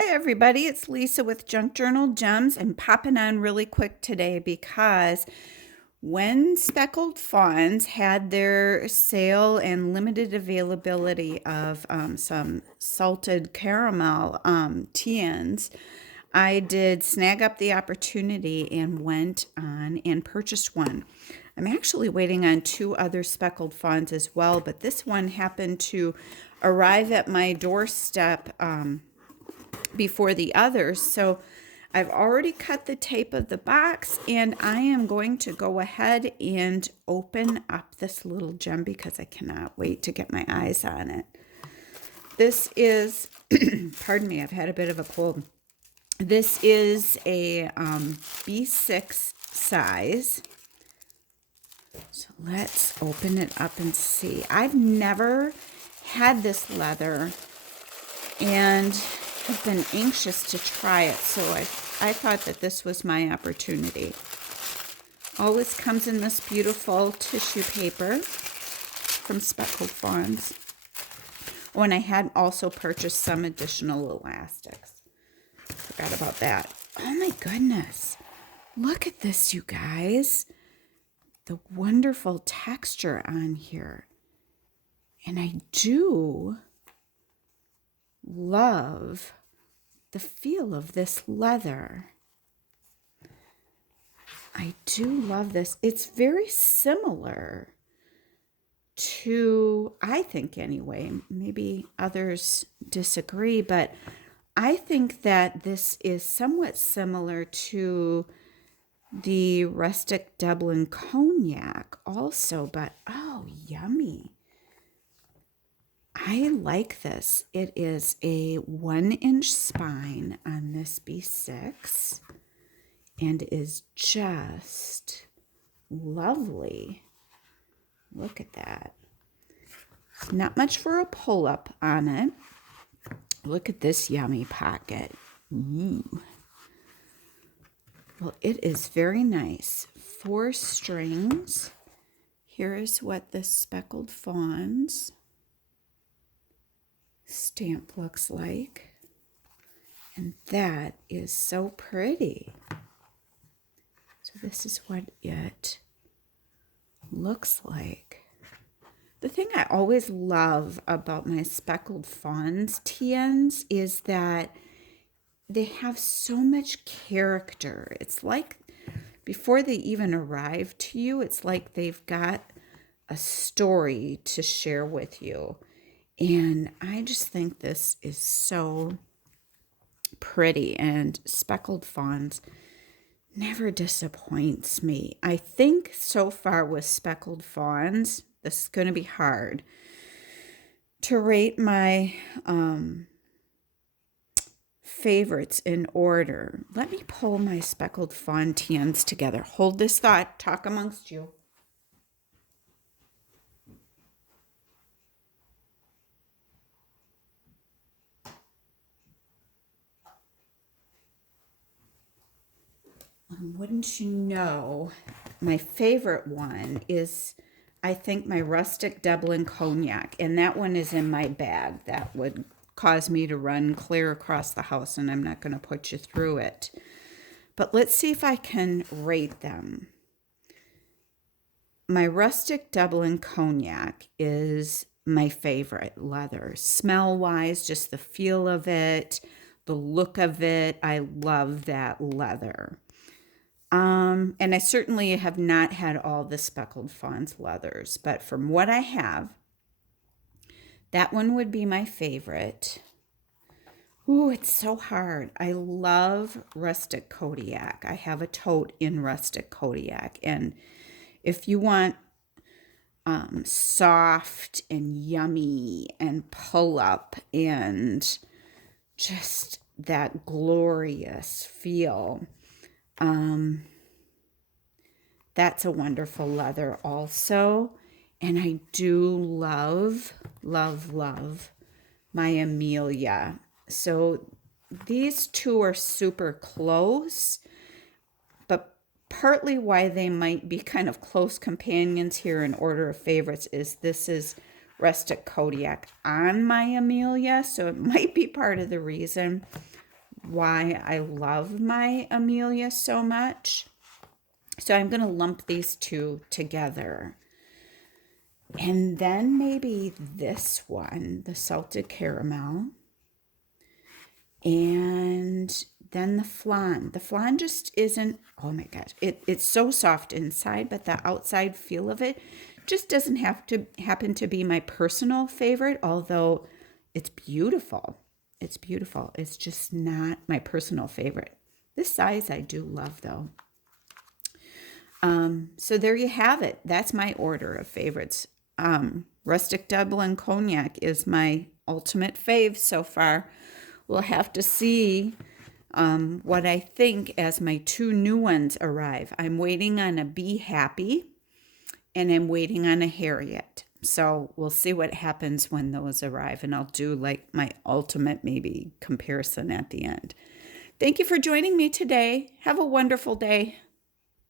Hi, everybody. It's Lisa with Junk Journal Gems. I'm popping on really quick today because when Speckled Fawns had their sale and limited availability of some salted caramel TNs, I did snag up the opportunity and went on and purchased one. I'm actually waiting on two other Speckled Fawns as well, but this one happened to arrive at my doorstep before the others. So I've already cut the tape of the box, and I am going to go ahead and open up this little gem because I cannot wait to get my eyes on it. This is, pardon me, I've had a bit of a cold. This is a B6 size. So let's open it up and see. I've never had this leather, and I've been anxious to try it, so I thought that this was my opportunity. Always comes in this beautiful tissue paper from Speckled Fawns. Oh, and I had also purchased some additional elastics. Forgot about that. Oh my goodness. Look at this, you guys. The wonderful texture on here. And I do love the feel of this leather. I do love this. It's very similar to, I think anyway, maybe others disagree, but I think that this is somewhat similar to the rustic Dublin cognac also, but oh, yummy. I like this. It is a 1-inch spine on this B6 and is just lovely. Look at that. Not much for a pull-up on it. Look at this yummy pocket. Ooh. Well, it is very nice. 4 strings. Here is what the Speckled Fawns stamp looks like, and that is so pretty. So this is what it looks like. The thing I always love about my Speckled Fawns TNs is that they have so much character. It's like before they even arrive to you, it's like they've got a story to share with you. And I just think this is so pretty, and Speckled Fawns never disappoints me. I think so far with Speckled Fawns, this is going to be hard to rate my favorites in order. Let me pull my Speckled Fawn TNs together. Hold this thought. Talk amongst you. Wouldn't you know, my favorite one is, I think, my rustic Dublin cognac, and that one is in my bag. That would cause me to run clear across the house, and I'm not going to put you through it. But let's see if I can rate them. My rustic Dublin cognac is my favorite leather. Smell-wise, just the feel of it, the look of it, I love that leather. And I certainly have not had all the Speckled Fawns leathers, but from what I have, that one would be my favorite. Ooh, it's so hard. I love rustic Kodiak. I have a tote in rustic Kodiak, and if you want soft and yummy and pull up and just that glorious feel, that's a wonderful leather also. And I do love, love, love my Amelia. So these two are super close, but partly why they might be kind of close companions here in order of favorites is this is rustic Kodiak on my Amelia, so it might be part of the reason why I love my Amelia so much. So I'm going to lump these two together. And then maybe this one, the salted caramel. And then the flan. The flan just isn't, oh my gosh, it's so soft inside, but the outside feel of it just doesn't have to happen to be my personal favorite, although it's beautiful. It's beautiful. It's just not my personal favorite. This size I do love though. So there you have it. That's my order of favorites. Rustic Dublin Cognac is my ultimate fave so far. We'll have to see what I think as my two new ones arrive. I'm waiting on a Be Happy and I'm waiting on a Harriet. So we'll see what happens when those arrive, and I'll do like my ultimate maybe comparison at the end. Thank you for joining me today. Have a wonderful day.